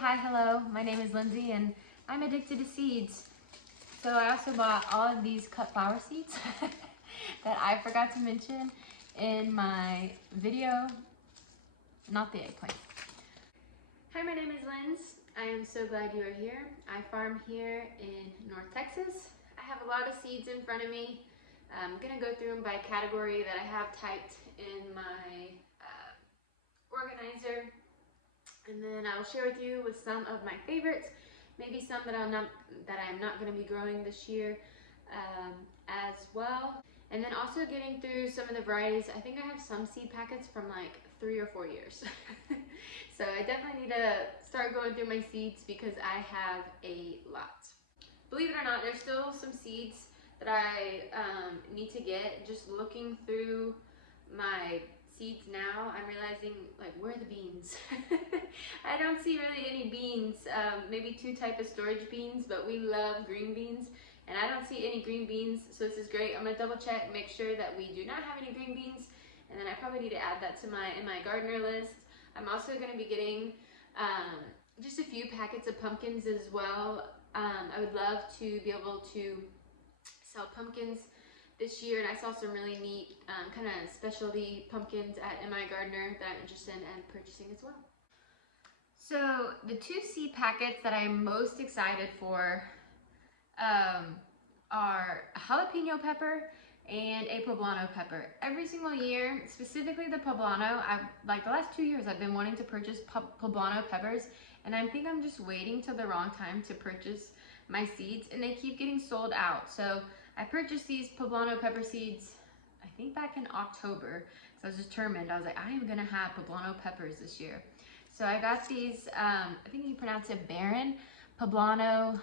hi, hello. My name is Lindsay and I'm addicted to seeds. So I also bought all of these cut flower seeds that I forgot to mention in my video, not the eggplant. Hi, my name is Linz. I am so glad you are here. I farm here in North Texas. I have a lot of seeds in front of me. I'm gonna go through them by category that I have typed in my organizer. And then I'll share with you with some of my favorites, maybe some that I'm not going to be growing this year as well. And then also getting through some of the varieties. I think I have some seed packets from like 3 or 4 years. So I definitely need to start going through my seeds because I have a lot. Believe it or not, there's still some seeds that I need to get. Just looking through my seeds now, I'm realizing, like, where are the beans? I don't see really any beans. Maybe 2 types of storage beans, but we love green beans, and I don't see any green beans, so this is great. I'm gonna double check, make sure that we do not have any green beans, and then I probably need to add that to my gardener list. I'm also gonna be getting just a few packets of pumpkins as well. I would love to be able to sell pumpkins this year, and I saw some really neat kind of specialty pumpkins at My Gardener that I'm interested in purchasing as well. So the 2 seed packets that I'm most excited for are a jalapeno pepper and a poblano pepper. Every single year, specifically the poblano, like the last 2 years I've been wanting to purchase poblano peppers, and I think I'm just waiting till the wrong time to purchase my seeds, and they keep getting sold out. So I purchased these poblano pepper seeds, I think back in October. So I was determined. I was like, I am gonna have poblano peppers this year. So I got these, I think you pronounce it Baron poblano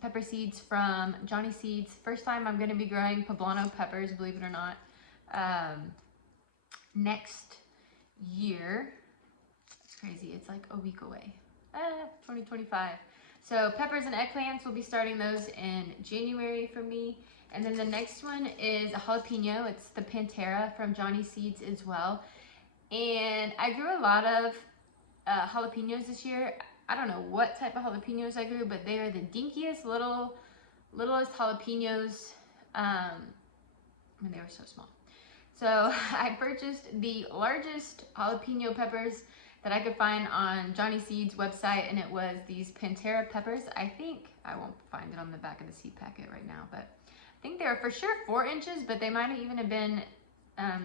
pepper seeds from Johnny Seeds. First time I'm gonna be growing poblano peppers, believe it or not, next year. It's crazy, it's like a week away, 2025. So peppers and eggplants, will be starting those in January for me. And then the next one is a jalapeno. It's the Pantera from Johnny Seeds as well. And I grew a lot of jalapenos this year. I don't know what type of jalapenos I grew, but they are the dinkiest, littlest jalapenos. And they were so small. So I purchased the largest jalapeno peppers that I could find on Johnny Seeds website, and it was these Pantera peppers. I think, I won't find it on the back of the seed packet right now, but I think they're for sure 4 inches, but they might even have been,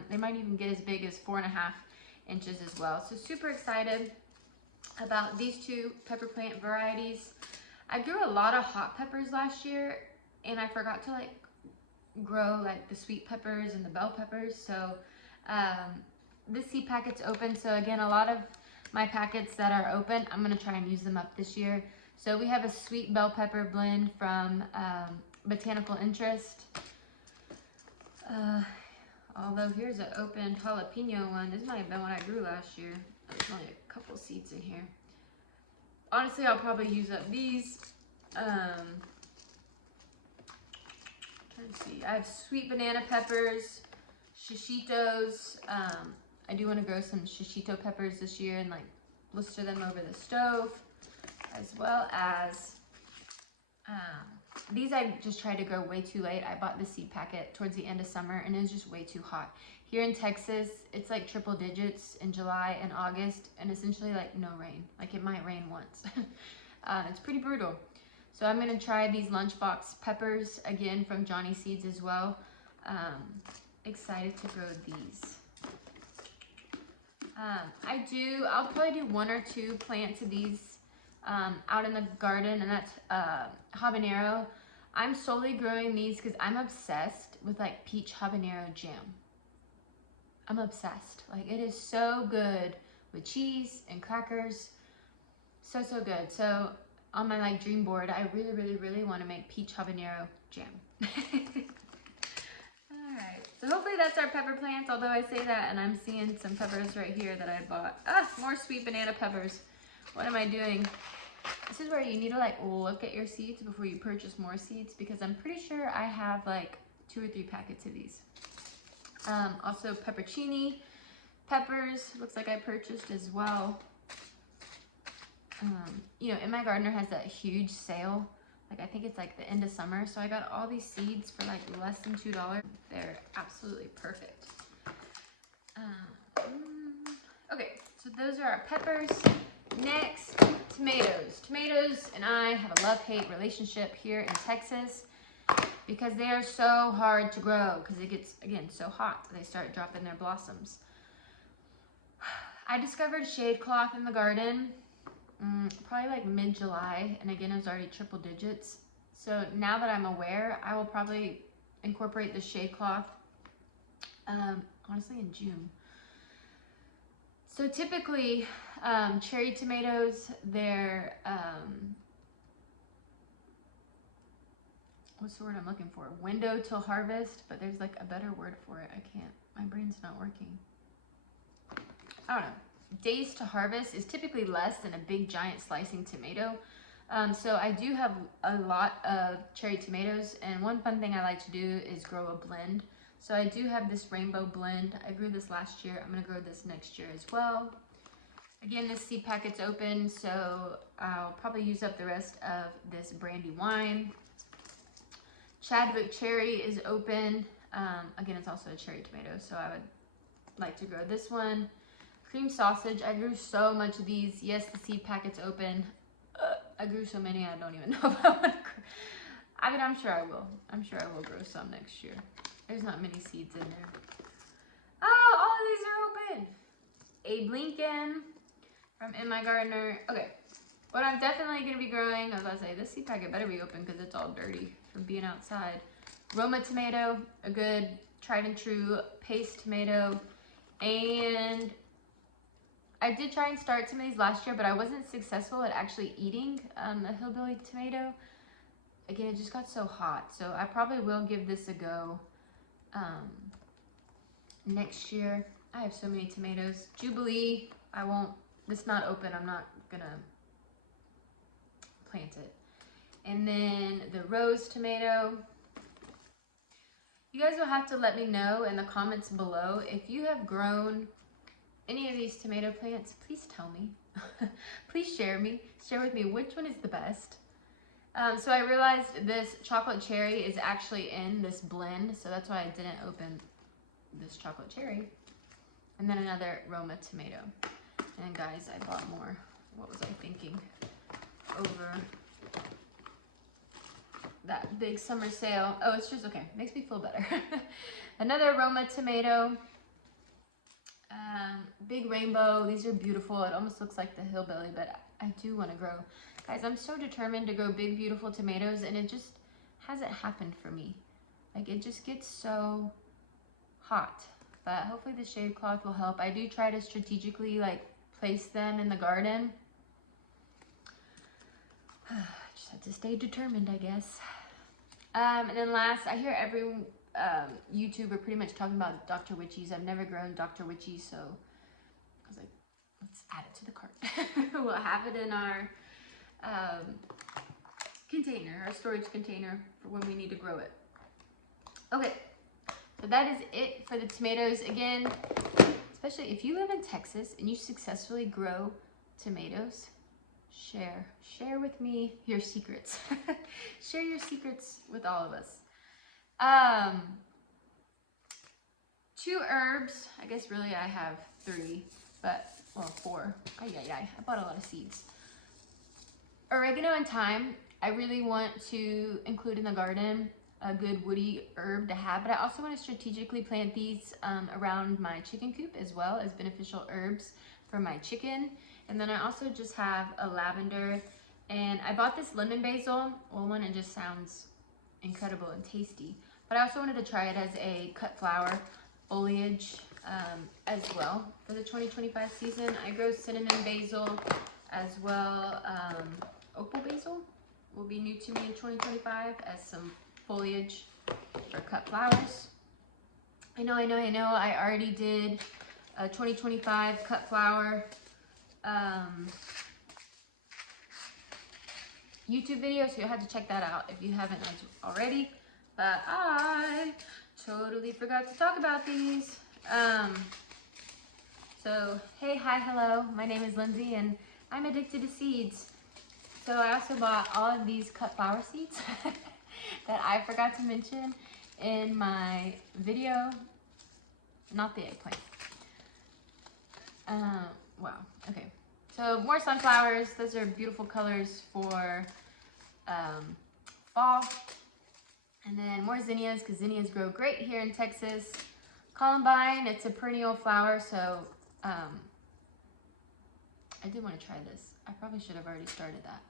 they might even get as big as 4.5 inches as well. So super excited about these 2 pepper plant varieties. I grew a lot of hot peppers last year, and I forgot to like grow like the sweet peppers and the bell peppers. So this seed packet's open. So again, a lot of my packets that are open, I'm gonna try and use them up this year. So we have a sweet bell pepper blend from Botanical Interest. Although here's an open jalapeno one. This might have been what I grew last year. There's only a couple seeds in here. Honestly, I'll probably use up these. Trying to see. I have sweet banana peppers, shishitos. I do want to grow some shishito peppers this year and like blister them over the stove, as well as these I just tried to grow way too late. I bought the seed packet towards the end of summer and it was just way too hot. Here in Texas, it's like triple digits in July and August, and essentially like no rain. Like it might rain once. It's pretty brutal. So I'm gonna try these lunchbox peppers again from Johnny Seeds as well. Excited to grow these. I'll probably do 1 or 2 plants of these out in the garden, and that's habanero. I'm solely growing these because I'm obsessed with like peach habanero jam. I'm obsessed. Like it is so good with cheese and crackers. So good. So on my like dream board, I really want to make peach habanero jam. Alright, so hopefully that's our pepper plants, although I say that and I'm seeing some peppers right here that I bought. More sweet banana peppers. What am I doing? This is where you need to like look at your seeds before you purchase more seeds, because I'm pretty sure I have like 2 or 3 packets of these. Also peppercini peppers, looks like I purchased as well. you know, In My Gardener has that huge sale. Like, I think it's like the end of summer. So I got all these seeds for like less than $2. They're absolutely perfect. Okay, so those are our peppers. Next, tomatoes. Tomatoes and I have a love-hate relationship here in Texas because they are so hard to grow because it gets, again, so hot. They start dropping their blossoms. I discovered shade cloth in the garden probably like mid-July, and again, it was already triple digits. So now that I'm aware, I will probably incorporate the shade cloth honestly in June. So typically, cherry tomatoes, they're, what's the word I'm looking for? Window till harvest, but there's like a better word for it. I can't, my brain's not working. I don't know. Days to harvest is typically less than a big giant slicing tomato. So I do have a lot of cherry tomatoes, and one fun thing I like to do is grow a blend. So I do have this rainbow blend. I grew this last year. I'm gonna grow this next year as well. Again, this seed packet's open, so I'll probably use up the rest of this brandy wine. Chadwick cherry is open. Again, it's also a cherry tomato, so I would like to grow this one. Cream sausage, I grew so much of these. Yes, the seed packet's open. I grew so many, I don't even know if I want to grow. I mean, I'm sure I will. I'm sure I will grow some next year. There's not many seeds in there. Oh, all of these are open. Abe Lincoln from In My Gardener. Okay, what I'm definitely going to be growing, I was about to say, this seed packet better be open because it's all dirty from being outside. Roma tomato, a good tried and true paste tomato. And I did try and start some of these last year, but I wasn't successful at actually eating the hillbilly tomato. Again, it just got so hot. So I probably will give this a go next year. I have so many tomatoes. Jubilee, I won't, it's not open. I'm not gonna plant it. And then the rose tomato. You guys will have to let me know in the comments below if you have grown any of these tomato plants. Please tell me. Please share with me which one is the best. So I realized this chocolate cherry is actually in this blend, so that's why I didn't open this chocolate cherry. And then another Roma tomato. And guys, I bought more. What was I thinking? Over that big summer sale. Oh, it's just okay. Makes me feel better. Another Roma tomato. Big rainbow. These are beautiful. It almost looks like the hillbilly, but I do want to grow. Guys, I'm so determined to grow big, beautiful tomatoes, and it just hasn't happened for me. Like, it just gets so hot. But hopefully the shade cloth will help. I do try to strategically, like, place them in the garden. Just have to stay determined, I guess. And then last, I hear every YouTuber pretty much talking about Dr. Witchies. I've never grown Dr. Witchies, so I was like, let's add it to the cart. We'll have it in our container, our storage container for when we need to grow it. Okay, so that is it for the tomatoes. Again, especially if you live in Texas and you successfully grow tomatoes, share with me your secrets. Share your secrets with all of us. 2 herbs. I guess really I have 3, but, well, 4. I bought a lot of seeds. Oregano and thyme. I really want to include in the garden, a good woody herb to have, but I also want to strategically plant these around my chicken coop as well as beneficial herbs for my chicken. And then I also just have a lavender, and I bought this lemon basil. Well, one, it just sounds incredible and tasty, but I also wanted to try it as a cut flower foliage as well for the 2025 season. I grow cinnamon basil as well. Opal basil will be new to me in 2025 as some foliage for cut flowers. I know. I already did a 2025 cut flower YouTube video, so you'll have to check that out if you haven't already. But I totally forgot to talk about these. So, hey, hi, hello. My name is Lindsay, and I'm addicted to seeds. So I also bought all of these cut flower seeds that I forgot to mention in my video. Not the eggplant. Wow, okay. So more sunflowers. Those are beautiful colors for fall. And then more zinnias, because zinnias grow great here in Texas. Columbine, it's a perennial flower, so I did want to try this. I probably should have already started that.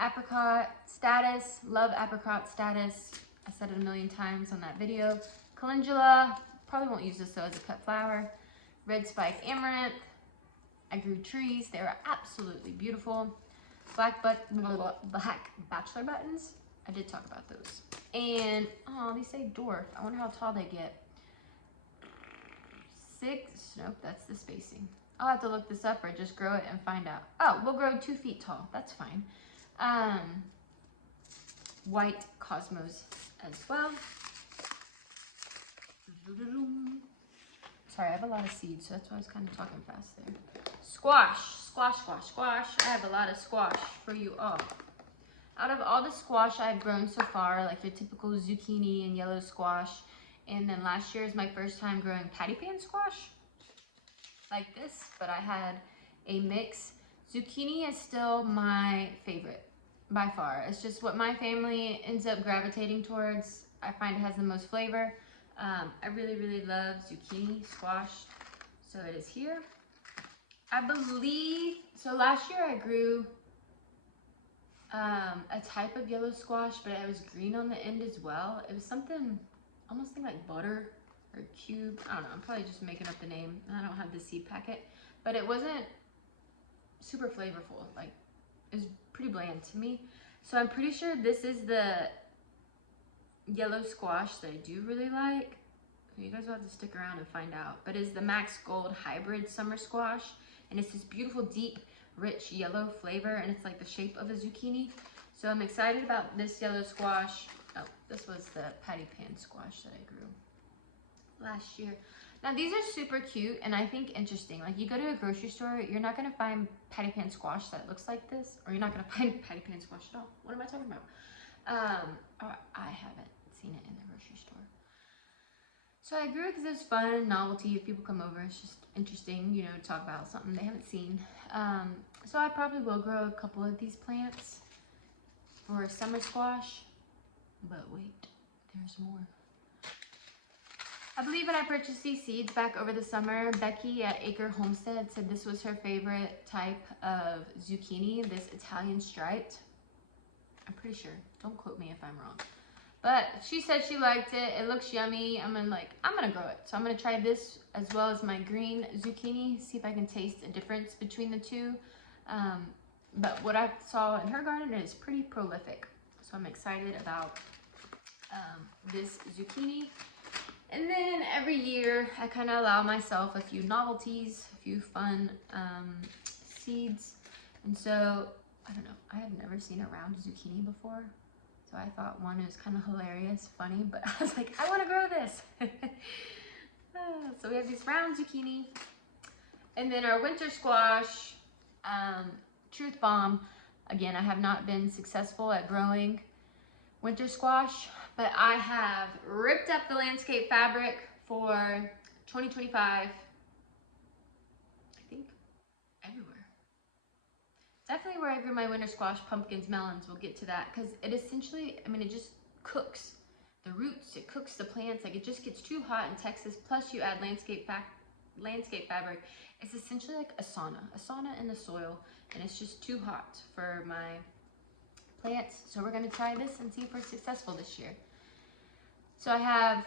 Apricot status, love apricot status. I said it a million times on that video. Calendula, probably won't use this though as a cut flower. Red spike amaranth. I grew trees, they were absolutely beautiful. Black bachelor buttons. I did talk about those. And, oh, these say dwarf. I wonder how tall they get. 6, nope, that's the spacing. I'll have to look this up or just grow it and find out. Oh, we'll grow 2 feet tall, that's fine. White cosmos as well. Sorry, I have a lot of seeds, so that's why I was kind of talking fast there. Squash, squash, squash, squash. I have a lot of squash for you all. Out of all the squash I've grown so far, like your typical zucchini and yellow squash, and then last year is my first time growing patty pan squash, like this, but I had a mix. Zucchini is still my favorite, by far. It's just what my family ends up gravitating towards. I find it has the most flavor. I really, really love zucchini squash, so it is here. I believe, so last year I grew a type of yellow squash, but it was green on the end as well. It was something, almost think like butter or cube. I don't know, I'm probably just making up the name. I don't have the seed packet, but it wasn't super flavorful. Like, it was pretty bland to me. So I'm pretty sure this is the yellow squash that I do really like. You guys will have to stick around and find out. But it's the Max Gold Hybrid Summer Squash. And it's this beautiful, deep, rich yellow flavor. And it's like the shape of a zucchini. So I'm excited about this yellow squash. Oh, this was the patty pan squash that I grew last year. Now these are super cute and I think interesting. Like, you go to a grocery store, you're not gonna find patty pan squash that looks like this, or you're not gonna find patty pan squash at all. What am I talking about? I haven't seen it in the grocery store. So I grew it because it's fun and novelty. If people come over, it's just interesting, you know, to talk about something they haven't seen. So I probably will grow a couple of these plants for summer squash, but wait, there's more. I believe when I purchased these seeds back over the summer, Becky at Acre Homestead said this was her favorite type of zucchini, this Italian striped. I'm pretty sure. Don't quote me if I'm wrong. But she said she liked it. It looks yummy. I'm gonna grow it. So I'm gonna try this as well as my green zucchini, see if I can taste a difference between the two. But what I saw in her garden is pretty prolific. So I'm excited about this zucchini. And then every year I kind of allow myself a few novelties, a few fun seeds. And so, I don't know, I have never seen a round zucchini before. So I thought one was kind of hilarious, funny, but I was like, I want to grow this. So we have these round zucchini. And then our winter squash, Truth Bomb. Again, I have not been successful at growing winter squash, but I have ripped up the landscape fabric for 2025, I think everywhere. Definitely where I grew my winter squash, pumpkins, melons, we'll get to that, because it essentially, I mean, it just cooks the roots, it cooks the plants, like it just gets too hot in Texas, plus you add landscape fabric. It's essentially like a sauna in the soil, and it's just too hot for my plants. So we're gonna try this and see if we're successful this year. So I have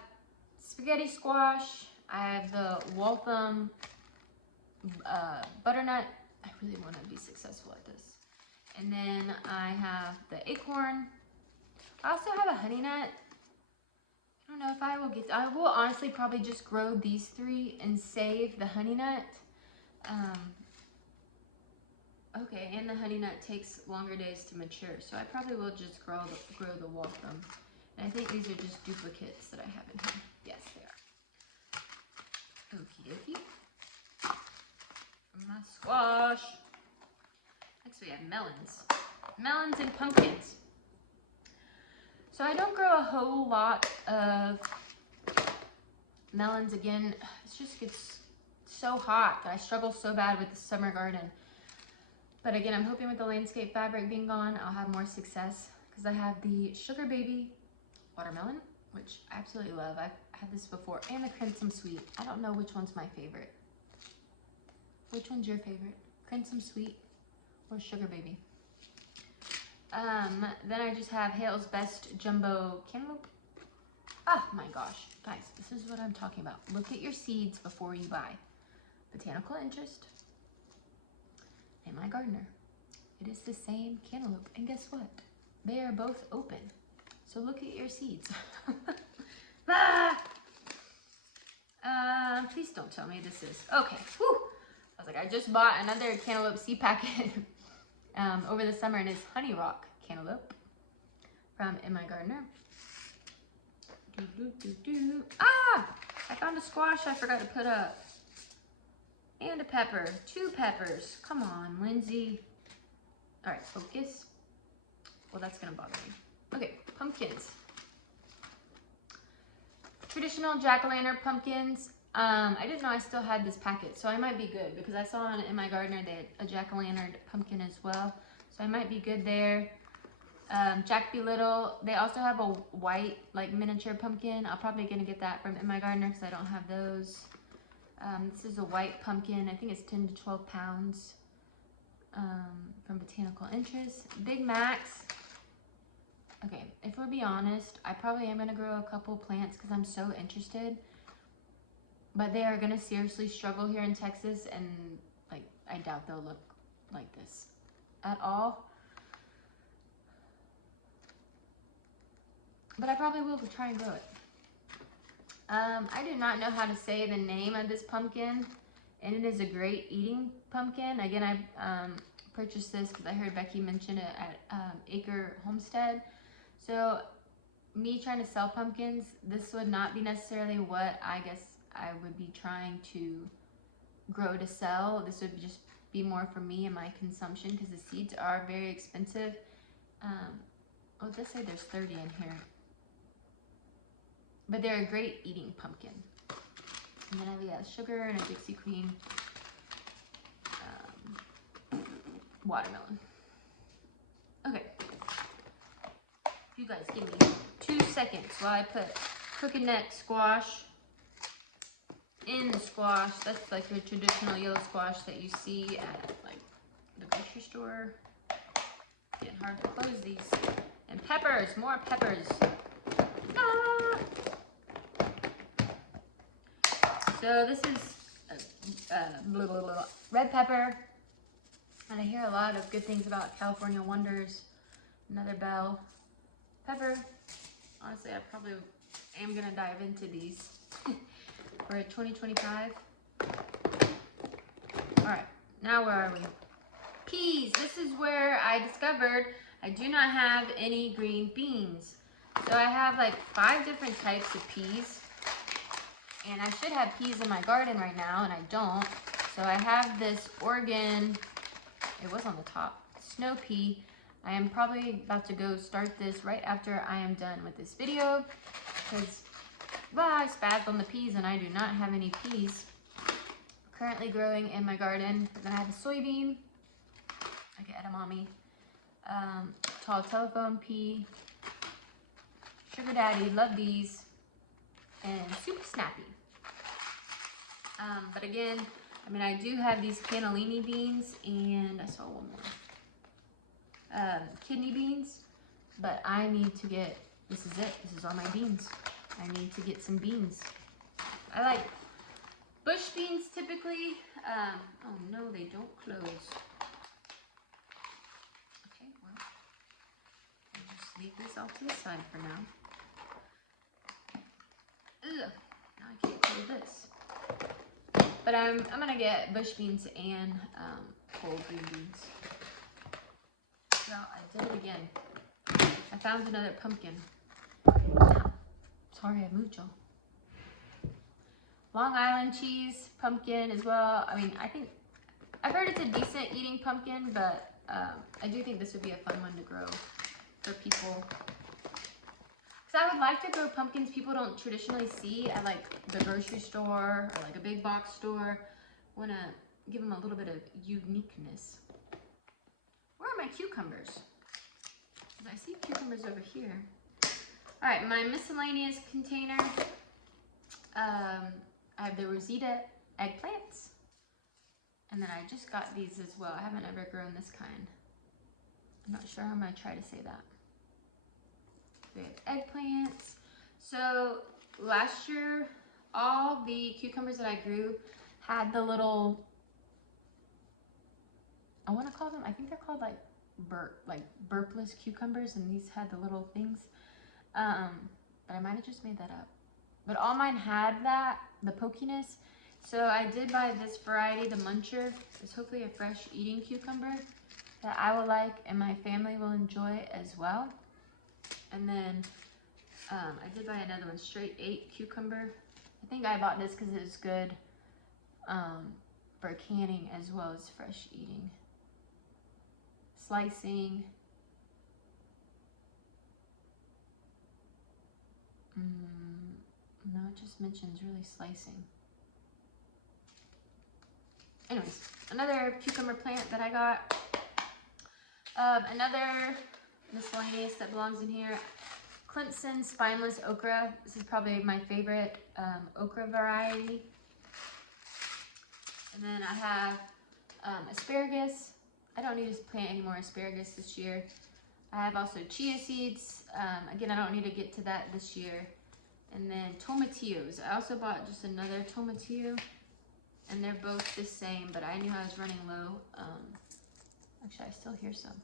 spaghetti squash, I have the Waltham butternut. I really want to be successful at this. And then I have the acorn. I also have a honey nut. I don't know if I will get, I will honestly probably just grow these 3 and save the honey nut. Okay, and the honey nut takes longer days to mature, so I probably will just grow the Waltham. And I think these are just duplicates that I have in here. Yes, they are. Okie dokie. My squash. So we have melons. Melons and pumpkins. So I don't grow a whole lot of melons. Again, it just gets so hot that I struggle so bad with the summer garden. But again, I'm hoping with the landscape fabric being gone, I'll have more success, because I have the Sugar Baby watermelon, which I absolutely love. I've had this before, and the Crimson Sweet. I don't know which one's my favorite. Which one's your favorite? Crimson Sweet or Sugar Baby? Then I just have Hale's Best Jumbo Cantaloupe. Oh my gosh, guys, this is what I'm talking about. Look at your seeds before you buy. Botanical Interest and My Gardener. It is the same cantaloupe, and guess what? They are both open. So look at your seeds. Please don't tell me this is, okay, whew. I was like, I just bought another cantaloupe seed packet over the summer, and it's Honey Rock Cantaloupe from In My Gardener. Ah! I found a squash I forgot to put up. And a pepper. 2 peppers. Come on, Lindsay. Alright, focus. Well, that's gonna bother me. Okay, pumpkins. Traditional jack-o'-lantern pumpkins. I didn't know I still had this packet, so I might be good, because I saw In My Gardener they had a jack-o'-lantern pumpkin as well. So I might be good there. Jack Be Little, they also have a white, like, miniature pumpkin. I'm probably gonna get that from In My Gardener, because I don't have those. This is a white pumpkin. I think it's 10 to 12 pounds from Botanical Interest. Big Macs. Okay, if we'll be honest, I probably am going to grow a couple plants because I'm so interested. But they are going to seriously struggle here in Texas, and like I doubt they'll look like this at all. But I probably will try and grow it. I do not know how to say the name of this pumpkin, and it is a great eating pumpkin. Again, I purchased this because I heard Becky mention it at Acre Homestead. So me trying to sell pumpkins, this would not be necessarily what I guess I would be trying to grow to sell. This would just be more for me and my consumption, because the seeds are very expensive. Oh, it does say there's 30 in here. But they're a great eating pumpkin. And then I have sugar and a Dixie Queen watermelon. Okay. You guys give me 2 seconds while I put crooked neck squash in the squash. That's like your traditional yellow squash that you see at like the grocery store. Getting hard to close these. And peppers, more peppers. Ah! So this is red pepper, and I hear a lot of good things about California Wonders. Another bell pepper. Honestly, I probably am gonna dive into these for 2025. All right, now where are we? Peas. This is where I discovered I do not have any green beans. So I have like 5 different types of peas. And I should have peas in my garden right now, and I don't. So I have this Oregon, it was on the top, snow pea. I am probably about to go start this right after I am done with this video, because, well, I spazzed on the peas and I do not have any peas currently growing in my garden. Then I have a soybean, like an edamame, tall telephone pea, sugar daddy, love these, and super snappy. But again, I mean, I do have these cannellini beans, and I saw one more. Kidney beans, but I need to get, this is it, this is all my beans. I need to get some beans. I like bush beans typically. Oh no, they don't close. Okay, well, I'll just leave this off to the side for now. Ugh, now I can't close this. But I'm gonna get bush beans and whole green beans. So I did it again. I found another pumpkin. Sorry, I moved y'all. Long Island cheese pumpkin as well. I mean, I think I've heard it's a decent eating pumpkin, but I do think this would be a fun one to grow for people. Because I would like to grow pumpkins people don't traditionally see at like the grocery store or like a big box store. I want to give them a little bit of uniqueness. Where are my cucumbers? I see cucumbers over here. All right, my miscellaneous container. I have the Rosita eggplants. And then I just got these as well. I haven't ever grown this kind. I'm not sure how I'm gonna try to say that. We have eggplants. So last year, all the cucumbers that I grew had the little, I wanna call them, I think they're called like burpless cucumbers, and these had the little things. But I might have just made that up. But all mine had that, the pokiness. So I did buy this variety, the Muncher. It's hopefully a fresh eating cucumber that I will like and my family will enjoy as well. And then I did buy another one, straight 8 cucumber. I think I bought this because it's good for canning as well as fresh eating. Slicing. No, it just mentions really slicing. Anyways, another cucumber plant that I got. Another miscellaneous that belongs in here. Clemson spineless okra. This is probably my favorite okra variety. And then I have asparagus. I don't need to plant any more asparagus this year. I have also chia seeds. Again, I don't need to get to that this year. And then tomatillos. I also bought just another tomatillo. And they're both the same, but I knew I was running low. Actually, I still hear some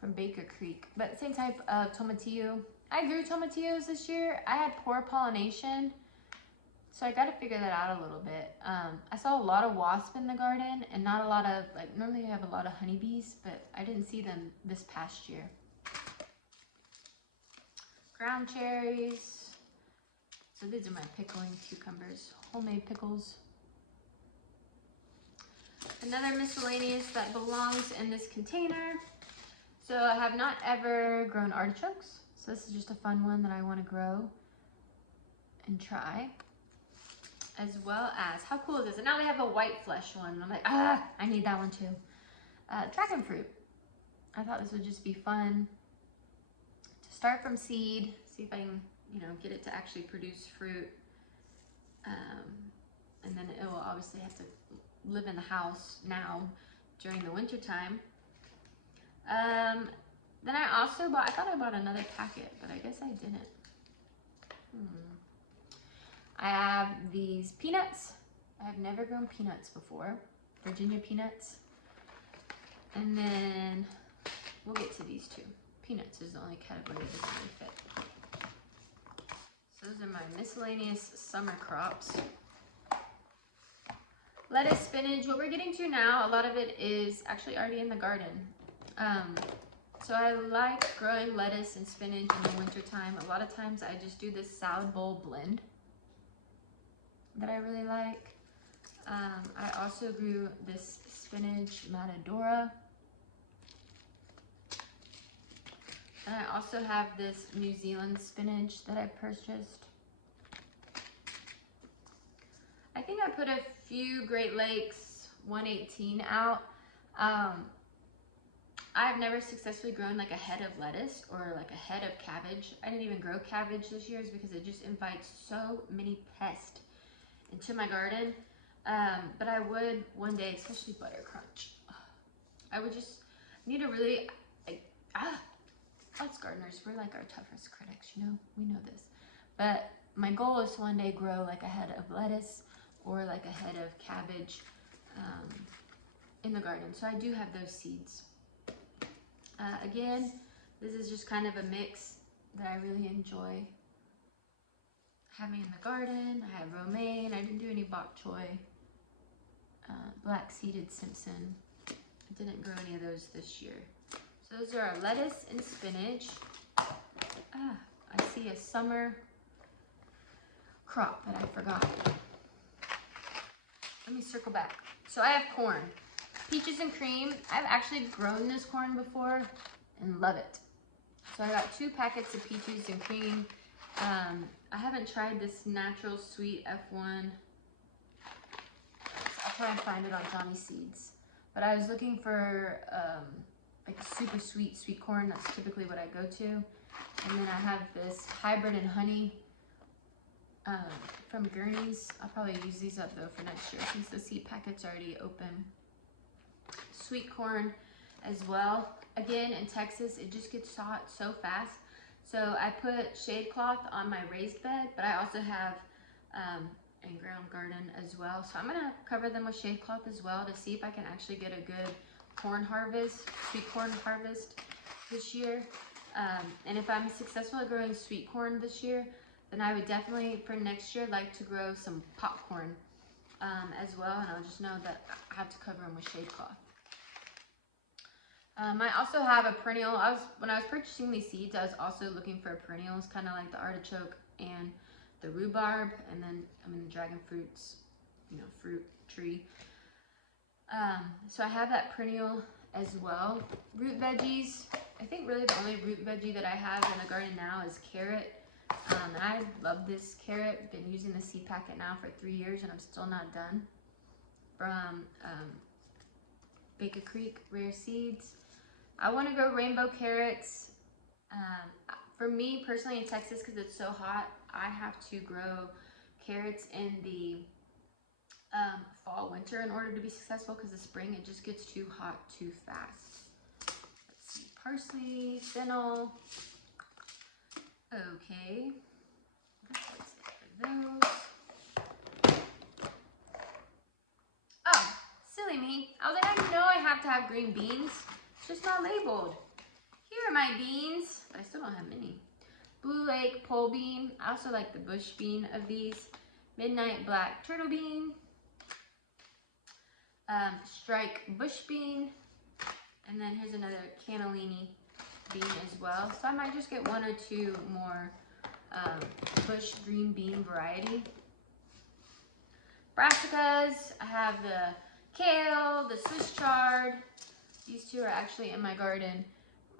from Baker Creek. But same type of tomatillo. I grew tomatillos this year. I had poor pollination, so I got to figure that out a little bit. I saw a lot of wasps in the garden and not a lot of, like, normally I have a lot of honeybees, but I didn't see them this past year. Ground cherries. So these are my pickling cucumbers, homemade pickles. Another miscellaneous that belongs in this container. So I have not ever grown artichokes. So this is just a fun one that I want to grow and try. As well as, how cool is this? And now they have a white flesh one. I'm like, I need that one too. Dragon fruit. I thought this would just be fun to start from seed, see if I can, get it to actually produce fruit. And then it will obviously have to live in the house now during the winter time. Then I also bought, I thought I bought another packet, but I guess I didn't. I have these peanuts. I have never grown peanuts before. Virginia peanuts. And then we'll get to these two. Peanuts is the only category that doesn't really fit. So those are my miscellaneous summer crops. Lettuce, spinach, what we're getting to now, a lot of it is actually already in the garden. So I like growing lettuce and spinach in the winter time. A lot of times I just do this salad bowl blend that I really like. I also grew this spinach matadora. And I also have this New Zealand spinach that I purchased. I think I put a few Great Lakes 118 out. I've never successfully grown like a head of lettuce or like a head of cabbage. I didn't even grow cabbage this year because it just invites so many pests into my garden. But I would one day, especially butter crunch. I would just need to really, us gardeners, we're like our toughest critics, we know this. But my goal is to one day grow like a head of lettuce or like a head of cabbage in the garden. So I do have those seeds. Again, this is just kind of a mix that I really enjoy having in the garden. I have romaine. I didn't do any bok choy. Black seeded Simpson. I didn't grow any of those this year. So those are our lettuce and spinach. I see a summer crop that I forgot. Let me circle back. So I have corn. Peaches and cream. I've actually grown this corn before and love it. So I got 2 packets of peaches and cream. I haven't tried this natural sweet F1. I'll try and find it on Johnny Seeds. But I was looking for like super sweet corn. That's typically what I go to. And then I have this hybrid and honey from Gurney's. I'll probably use these up though for next year since the seed packet's already open. Sweet corn as well. Again, in Texas, it just gets hot so fast. So I put shade cloth on my raised bed, but I also have in-ground garden as well. So I'm gonna cover them with shade cloth as well to see if I can actually get a good corn harvest, sweet corn harvest this year. And if I'm successful at growing sweet corn this year, then I would definitely for next year like to grow some popcorn as well. And I'll just know that I have to cover them with shade cloth. I also have a perennial. When I was purchasing these seeds, I was also looking for perennials, kind of like the artichoke and the rhubarb, and then the dragon fruits, fruit tree. So I have that perennial as well. Root veggies. I think really the only root veggie that I have in the garden now is carrot. And I love this carrot. Been using the seed packet now for 3 years, and I'm still not done. From Baker Creek Rare Seeds. I want to grow rainbow carrots. For me personally in Texas, because it's so hot, I have to grow carrots in the fall, winter in order to be successful, because the spring it just gets too hot too fast. Let's see, parsley, fennel. Okay, what's it for those? Oh, silly me. I was like, I know I have to have green beans. It's just not labeled. Here are my beans, but I still don't have many. Blue Lake pole bean. I also like the bush bean of these. Midnight black turtle bean. Strike bush bean. And then here's another cannellini bean as well. So I might just get 1 or 2 more bush green bean variety. Brassicas. I have the kale, the Swiss chard. These 2 are actually in my garden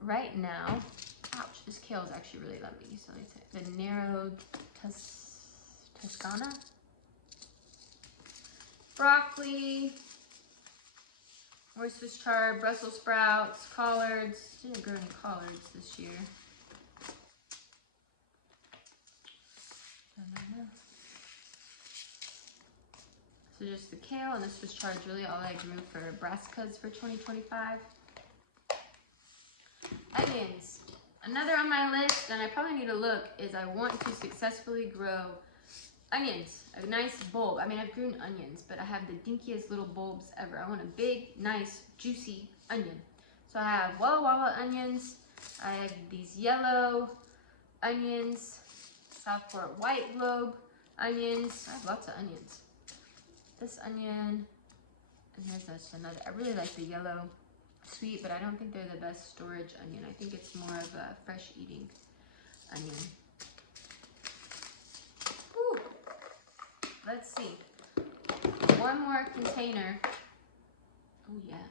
right now. Ouch, this kale is actually really lumpy. So let me say the narrow Toscana. Broccoli. More Swiss chard, Brussels sprouts, collards. Didn't grow any collards this year. So just the kale and the Swiss chard is really all I grew for brassicas for 2025. Onions. Another on my list, and I probably need to look, is I want to successfully grow onions. A nice bulb. I mean, I've grown onions, but I have the dinkiest little bulbs ever. I want a big, nice, juicy onion. So I have Walla Walla onions. I have these yellow onions. Southport white globe onions. I have lots of onions. This onion, and here's just another. I really like the yellow sweet, but I don't think they're the best storage onion. I think it's more of a fresh eating onion. Ooh. Let's see. 1 more container. Oh yeah.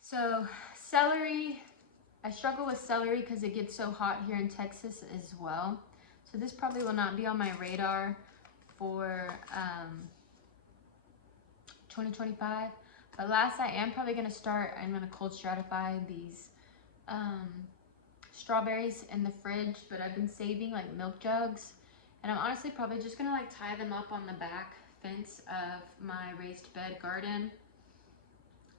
So celery. I struggle with celery because it gets so hot here in Texas as well. So this probably will not be on my radar for 2025. But last I am probably going to start, I'm going to cold stratify these strawberries in the fridge. But I've been saving like milk jugs. And I'm honestly probably just going to like tie them up on the back fence of my raised bed garden.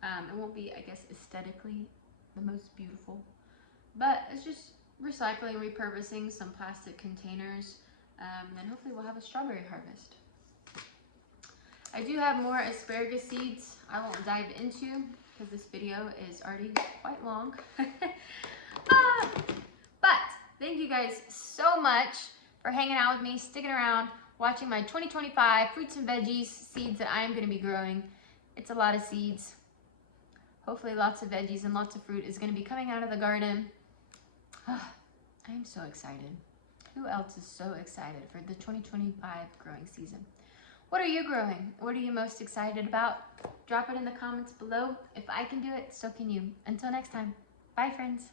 It won't be, I guess, aesthetically the most beautiful. But it's just recycling, repurposing some plastic containers, and then hopefully we'll have a strawberry harvest. I do have more asparagus seeds I won't dive into because this video is already quite long. But thank you guys so much for hanging out with me, sticking around, watching my 2025 fruits and veggies seeds that I am going to be growing. It's a lot of seeds. Hopefully lots of veggies and lots of fruit is going to be coming out of the garden. I am so excited. Who else is so excited for the 2025 growing season? What are you growing? What are you most excited about? Drop it in the comments below. If I can do it, so can you. Until next time, bye friends.